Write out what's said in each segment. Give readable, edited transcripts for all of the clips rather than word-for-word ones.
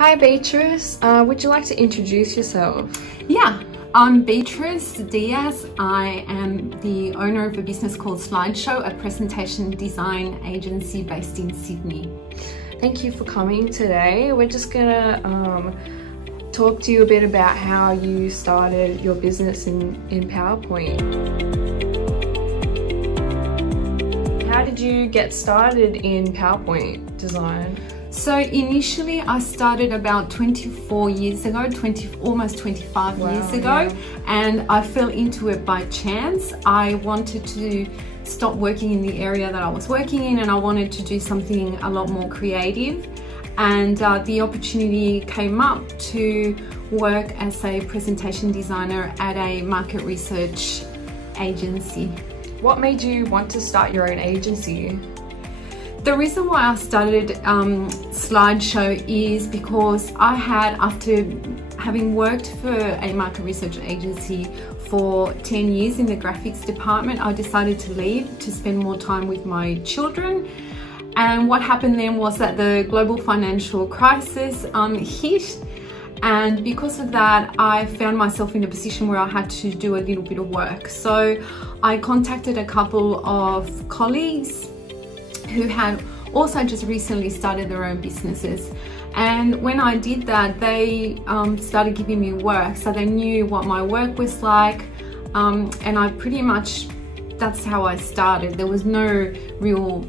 Hi Beatriz, would you like to introduce yourself? Yeah, I'm Beatriz Diaz. I am the owner of a business called Slidesho, a presentation design agency based in Sydney. Thank you for coming today. We're just gonna talk to you a bit about how you started your business in PowerPoint. How did you get started in PowerPoint design? So initially I started about 24 years ago, almost 25 years ago, and I fell into it by chance. I wanted to stop working in the area that I was working in, and I wanted to do something a lot more creative. And the opportunity came up to work as a presentation designer at a market research agency. What made you want to start your own agency? The reason why I started Slidesho is because I had, after having worked for a market research agency for 10 years in the graphics department, I decided to leave to spend more time with my children. And what happened then was that the global financial crisis hit. And because of that, I found myself in a position where I had to do a little bit of work. So I contacted a couple of colleagues who had also just recently started their own businesses. And when I did that, they started giving me work. So they knew what my work was like. And I pretty much, that's how I started. There was no real,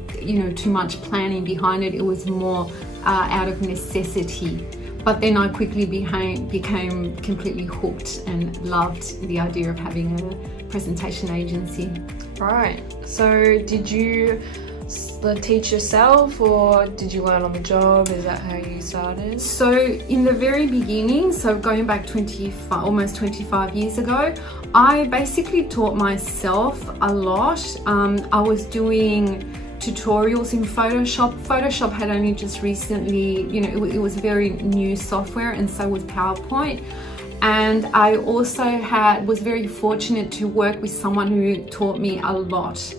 too much planning behind it. It was more out of necessity. But then I quickly became completely hooked and loved the idea of having a presentation agency. Right. So did you teach yourself, or did you learn on the job? Is that how you started? So in the very beginning, so going back almost 25 years ago, I basically taught myself a lot. I was doing tutorials in Photoshop. Photoshop had only just recently, it was very new software, and so was PowerPoint. And I also was very fortunate to work with someone who taught me a lot.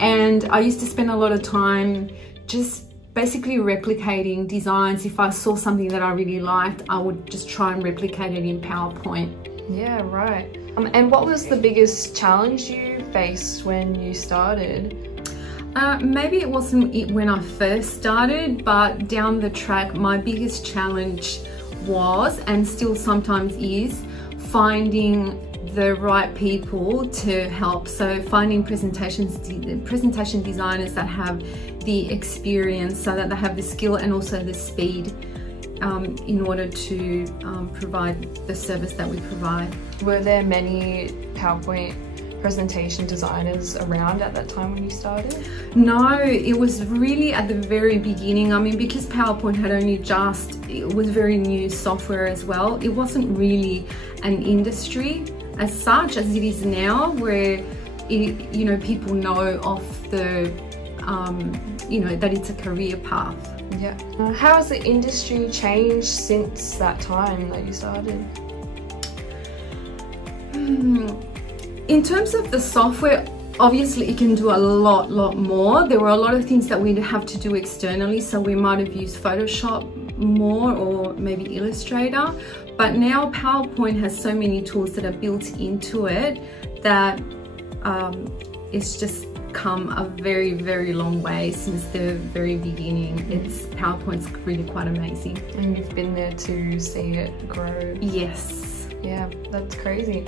And I used to spend a lot of time just basically replicating designs. If I saw something that I really liked, I would just try and replicate it in PowerPoint. Yeah, right. And what was the biggest challenge you faced when you started? Maybe it wasn't when I first started, but down the track, my biggest challenge was, and still sometimes is, finding the right people to help. So finding presentation designers that have the experience, so that they have the skill and also the speed in order to provide the service that we provide. Were there many PowerPoint presentation designers around at that time when you started? No, it was really at the very beginning. I mean, because PowerPoint had only it was very new software as well. It wasn't really an industry as such as it is now, where people know of the that it's a career path. Yeah. How has the industry changed since that time that you started? In terms of the software, obviously it can do a lot more. There were a lot of things that we'd have to do externally, so we might have used Photoshop more, or maybe Illustrator. But now PowerPoint has so many tools that are built into it that it's just come a very long way since the very beginning. PowerPoint's really quite amazing. And you've been there to see it grow. Yes. Yeah, that's crazy.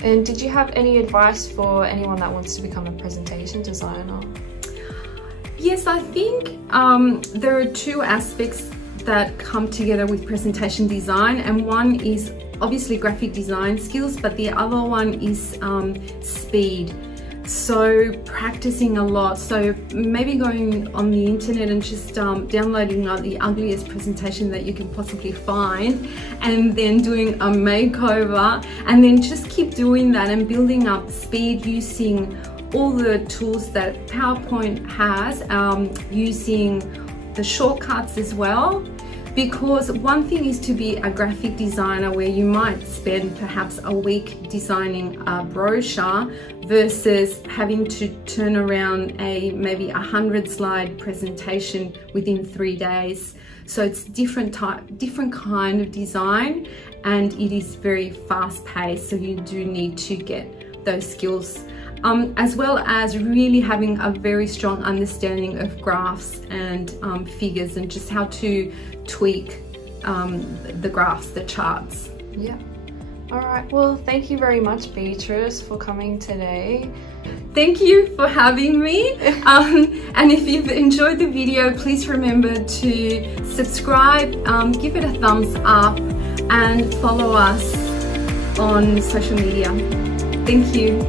And did you have any advice for anyone that wants to become a presentation designer? Yes, I think there are two aspects that come together with presentation design, and one is obviously graphic design skills, but the other one is speed. So practicing a lot, so maybe going on the internet and just downloading like the ugliest presentation that you can possibly find, and then doing a makeover, and then just keep doing that and building up speed using all the tools that PowerPoint has, using the shortcuts as well. because one thing is to be a graphic designer where you might spend perhaps a week designing a brochure versus having to turn around a maybe 100 slide presentation within 3 days. So it's different kind of design, and it is very fast paced, so you do need to get those skills. As well as really having a very strong understanding of graphs and figures, and just how to tweak the graphs, the charts. Yeah. All right. Well, thank you very much, Beatriz, for coming today. Thank you for having me. And if you've enjoyed the video, please remember to subscribe, give it a thumbs up, and follow us on social media. Thank you.